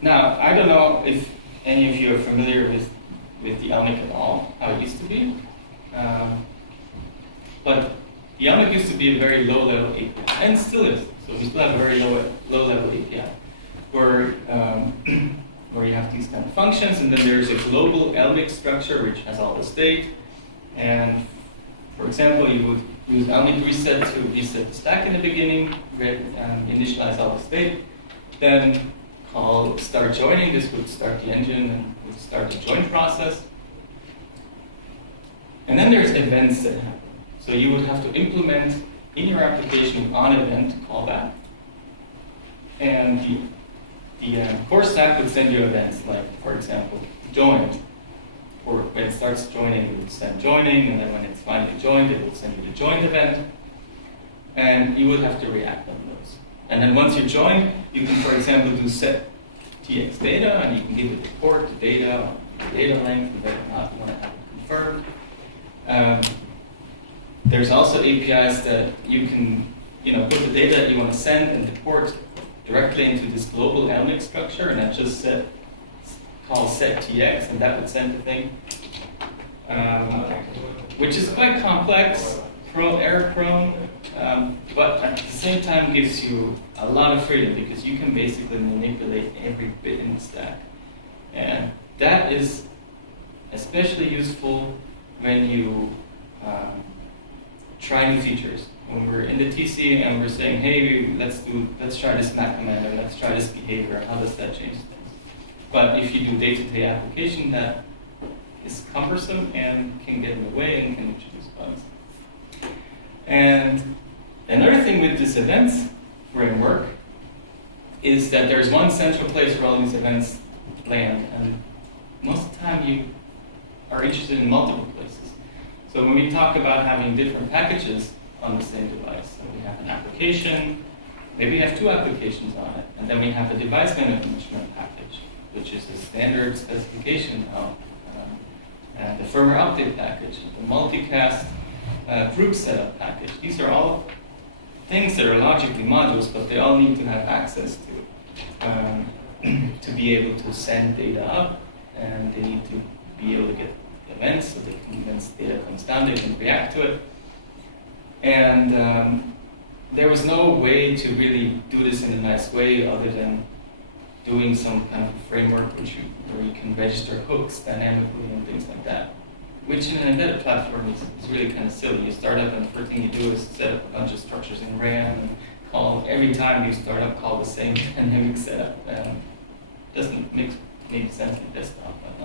Now, I don't know if any of you are familiar with the LMIC at all, how it used to be. But the LMIC used to be a very low-level API, and still is. So we still have a very low-level API, where where you have these kind of functions, and then there's a global LMIC structure which has all the state. And for example, you would use LMIC reset to reset the stack in the beginning, initialize all the state, then call start joining. This would start the engine and would start the join process. And then there's events that happen. So you would have to implement in your application on event callback. And the core stack would send you events like, for example, joined. Or when it starts joining, it would send joining, and then when it's finally joined, it will send you the joined event. And you would have to react on those. And then once you're joined, you can, for example, do set tx data, and you can give it the port, the data, the data length, whether or not you want to have it confirmed. There's also APIs that you can, put the data that you want to send and the port directly into this global LMIC structure, and then just call set tx, and that would send the thing, which is quite complex, error prone, but at the same time gives you a lot of freedom because you can basically manipulate every bit in the stack. And that is especially useful when you try new features. When we're in the TC and we're saying, hey, let's try this map command, or let's try this behavior, how does that change things? But if you do day-to-day application, that is cumbersome and can get in the way and can introduce bugs. And another thing with this events framework is that there's one central place where all these events land, and most of the time you are interested in multiple places. So when we talk about having different packages on the same device, so we have an application, maybe we have two applications on it, and then we have a device management package, which is a standard specification of and the firmware update package, the multicast group setup package. These are all things that are logically modules, but they all need to have access to be able to send data up, and they need to be able to get events, so they can, when data comes down, they can react to it. And there was no way to really do this in a nice way other than doing some kind of framework where you can register hooks dynamically and things like that, which in an embedded platform is really kind of silly. You start up and the first thing you do is set up a bunch of structures in RAM and call, every time you start up, call the same dynamic setup. Doesn't make sense on desktop. But